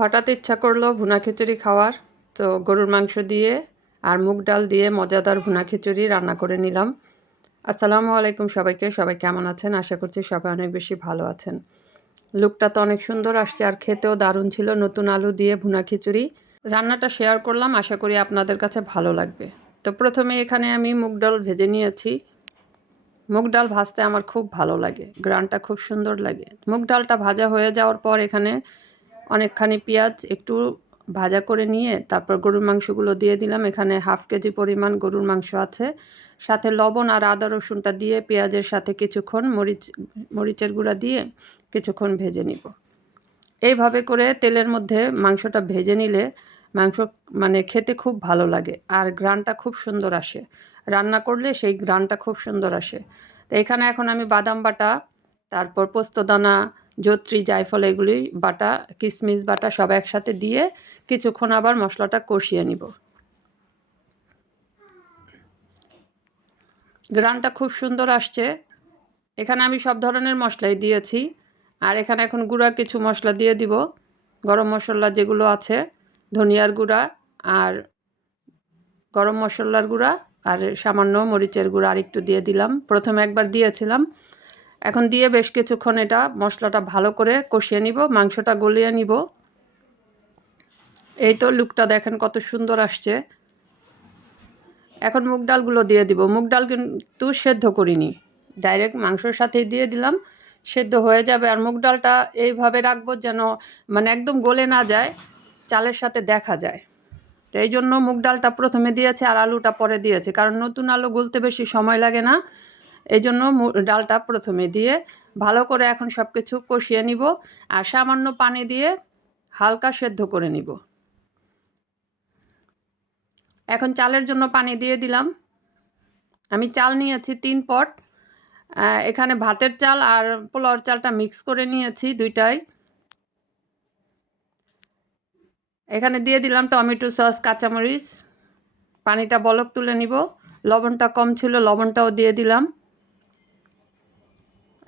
হঠাৎ ইচ্ছা করলো ভুনা খিচুড়ি খাওয়ার, তো গরুর মাংস দিয়ে আর মুগ ডাল দিয়ে মজাদার ভুনা খিচুড়ি রান্না করে নিলাম। আসসালামু আলাইকুম সবাইকে। সবাই কেমন আছেন? আশা করছি সবাই অনেক বেশি ভালো আছেন। লুকটা তো অনেক সুন্দর আসছে আর খেতেও দারুণ ছিল। নতুন আলু দিয়ে ভুনা খিচুড়ি রান্নাটা শেয়ার করলাম, আশা করি আপনাদের কাছে ভালো লাগবে। তো প্রথমে এখানে আমি মুগ ডাল ভেজে নিয়েছি। মুগ ডাল ভাজতে আমার খুব ভালো লাগে, গ্রানটা খুব সুন্দর লাগে। মুগ ডালটা ভাজা হয়ে যাওয়ার পর এখানে অনেকখানি পেঁয়াজ একটু ভাজা করে নিয়ে তারপর গরুর মাংসগুলো দিয়ে দিলাম। এখানে হাফ কেজি পরিমাণ গরুর মাংস আছে। সাথে লবণ আর আদা রসুনটা দিয়ে পেঁয়াজের সাথে কিছুক্ষণ মরিচের গুঁড়া দিয়ে কিছুক্ষণ ভেজে নিব। এইভাবে করে তেলের মধ্যে মাংসটা ভেজে নিলে মাংস মানে খেতে খুব ভালো লাগে আর ঘ্রাণটা খুব সুন্দর আসে। রান্না করলে সেই ঘ্রাণটা খুব সুন্দর আসে। তো এখানে এখন আমি বাদাম বাটা, তারপর পোস্তদানা, জত্রি, জায়ফল এগুলি বাটা, কিশমিশ বাটা সব একসাথে দিয়ে কিছুক্ষণ আবার মশলাটা কষিয়ে নিব। ঘ্রাণটা খুব সুন্দর আসছে। এখানে আমি সব ধরনের মশলাই দিয়েছি। আর এখানে এখন গুঁড়া কিছু মশলা দিয়ে দিব। গরম মশলা যেগুলো আছে, ধনিয়ার গুঁড়া আর গরম মশলার গুঁড়া আর সামান্য মরিচের গুঁড়া আর একটু দিয়ে দিলাম। প্রথমে একবার দিয়েছিলাম, এখন দিয়ে বেশ কিছুক্ষণ এটা মশলাটা ভালো করে কষিয়ে নিব, মাংসটা গলিয়ে নিব। এই তো লুকটা দেখেন কত সুন্দর আসছে। এখন মুগ ডালগুলো দিয়ে দিব। মুগ ডাল কিন্তু সেদ্ধ করিনি, ডাইরেক্ট মাংসর সাথেই দিয়ে দিলাম, সেদ্ধ হয়ে যাবে। আর মুগ ডালটা এইভাবে রাখবো যেন মানে একদম গলে না যায়, চালের সাথে দেখা যায়। তো এই জন্য মুগ ডালটা প্রথমে দিয়েছে আর আলুটা পরে দিয়েছে, কারণ নতুন আলু গলতে বেশি সময় লাগে না। এই জন্য ডালটা প্রথমে দিয়ে ভালো করে এখন সব কিছু কষিয়ে নিব আর সামান্য পানি দিয়ে হালকা সেদ্ধ করে নিব। এখন চালের জন্য পানি দিয়ে দিলাম। আমি চাল নিয়েছি 3 পট। এখানে ভাতের চাল আর পোলাওর চালটা মিক্স করে নিয়েছি দুইটাই। এখানে দিয়ে দিলাম টমেটো সস, কাঁচামরিচ। পানিটা বলক তুলে নিব। লবণটা কম ছিল, লবণটাও দিয়ে দিলাম।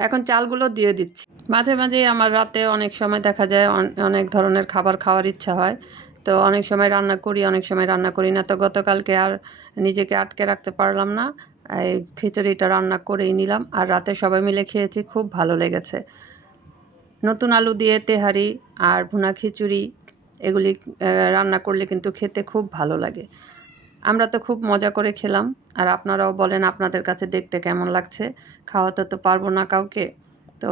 এখন চালগুলো দিয়ে দিচ্ছি। মাঝে মাঝেই আমার রাতে অনেক সময় দেখা যায় অনেক ধরনের খাবার খাওয়ার ইচ্ছা হয়। তো অনেক সময় রান্না করি, অনেক সময় রান্না করি না। তো গতকালকে আর নিজেকে আটকে রাখতে পারলাম না, এই খিচুড়িটা রান্না করেই নিলাম আর রাতে সবাই মিলে খেয়েছি, খুব ভালো লেগেছে। নতুন আলু দিয়ে তেহারি আর ভুনা খিচুড়ি এগুলি রান্না করলে কিন্তু খেতে খুব ভালো লাগে। আমরা তো খুব মজা করে খেলাম। আর আপনারাও বলেন আপনাদের কাছে দেখতে কেমন লাগছে। খাওয়াতে তো পারবো না কাউকে, তো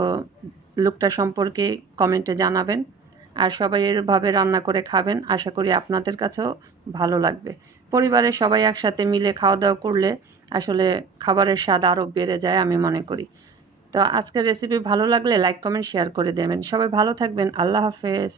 লুকটা সম্পর্কে কমেন্টে জানাবেন। আর সবাই এভাবে রান্না করে খাবেন, আশা করি আপনাদের কাছেও ভালো লাগবে। পরিবারের সবাই একসাথে মিলে খাওয়া দাওয়া করলে আসলে খাবারের স্বাদ আরও বেড়ে যায় আমি মনে করি। তো আজকের রেসিপি ভালো লাগলে লাইক, কমেন্ট, শেয়ার করে দেবেন। সবাই ভালো থাকবেন। আল্লাহ হাফেজ।